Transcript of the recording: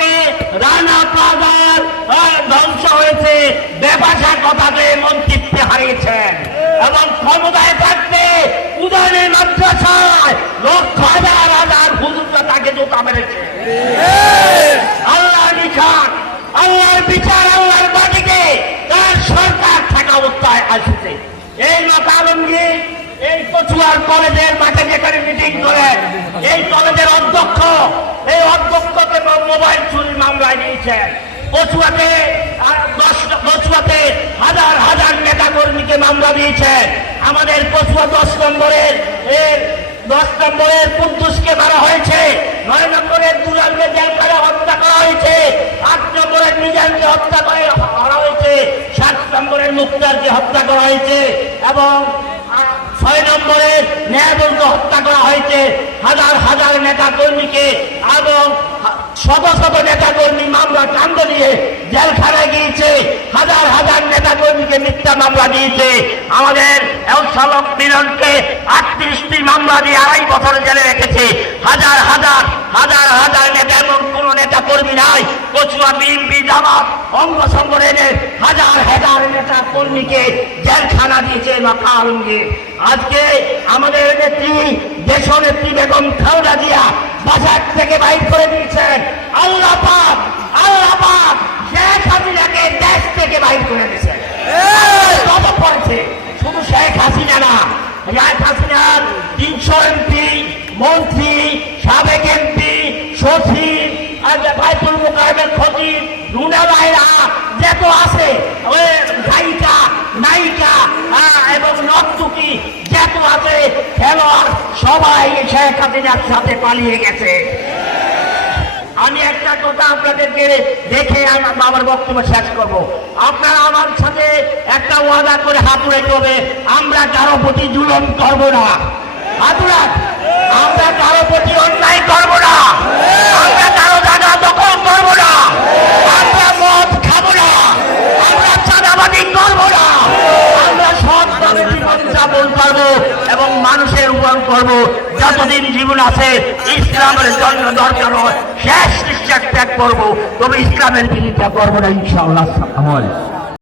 আজকে রানা প্লাজার ধ্বংস হয়েছে, ব্যবসা কথাতে মন্ত্রিত্বে হারিয়েছেন এবং ক্ষমতায় থাকতে উদয়নের মাদ্রাসায় লক্ষ হাজার হাজার হুজুররা তাকে জোতা মেরেছে। আল্লাহর বিচার, আল্লাহর বিচার, আল্লাহর বাটিকে তার সরকার থাকা অবস্থায় আসছে। এই মাতা আলমগীর এই কচুয়ার কলেজের মাঠে যেখানে মিটিং করেন, এই কলেজের অধ্যক্ষ, এই অধ্যক্ষকে মোবাইল চুরির মামলায় দিয়েছেন। কচুয়াতে হাজার হাজার নেতা কর্মীকে মামলা দিয়েছেন। আমাদের কচুয়া 10 নম্বরের কুদ্দুসকে মারা হয়েছে, 9 নম্বরের দুলালকে জেল করে হত্যা করা হয়েছে, 8 নম্বরের মিজানকে হত্যা করে করা হয়েছে, 7 নম্বরের মুক্তারকে হত্যা করা হয়েছে এবং 6 নম্বরের ন্যায়বলকে হত্যা করা হয়েছে। হাজার হাজার নেতা কর্মীকে এবং শত শত নেতা কর্মী মামলা কাণ্ড দিয়ে জেলখানায় গিয়েছে। হাজার হাজার নেতা কর্মীকে মিথ্যা মামলা দিয়েছে। আমাদের এলসালক মিলনকে 38টি মামলা দিয়ে 2.5 বছর জেলে রেখেছে। হাজার হাজার হাজার হাজার নেতা, এমন কোন নেতা কর্মী নাই কচুয়া বিএনপি জামাত অঙ্গ সংগঠনের হাজার হাজার নেতা কর্মীকে জেলখানা দিয়েছে মাতা আলমগীর। আজকে আমাদের নেত্রী, দেশনেত্রী বেগম খালেদা জিয়া বাজার থেকে বাইর করে দিয়েছেন। আল্লাহ পাক শেখ হাসিনাকে দেশ থেকে বাইর করে দিয়েছেন। গজব পড়েছে শুধু শেখ হাসিনা না, শেখ হাসিনার 300 এমপি, মন্ত্রী, সাবেক এমপি, সচিব, বাইতুল মুকাররমের খতিব, রুনা লায়লা যত আছে, গায়িকা, নায়িকা এবং নর্তকী যত আছে, খেলোয়াড়, সবাই শেখ হাসিনার সাথে পালিয়ে গেছে। আমি একটা কথা আপনাদেরকে দেখে আমার বক্তব্য শেষ করব। আপনারা আমার সাথে একটা ওয়াদা করে হাত উড়াইতে হবে, আমরা কারো প্রতি জুলুম করবো না। হাত উড়ান, আমরা কারো প্রতি অন্যায় করবো না, আমরা কারো জায়গা দখল করবো না, আমরা মদ খাবো না, আমরা চাঁদাবাজি করবো না, আমরা সৎভাবে জীবনযাপন করবো এবং মানুষের উপর করবো। যতদিন জীবন আছে ইসলামের জন্য দরকার হয় শেষ নিঃশ্বাস ত্যাগ করবো, তবে ইসলামের বিরুদ্ধে করবো না ইনশাআল্লাহ।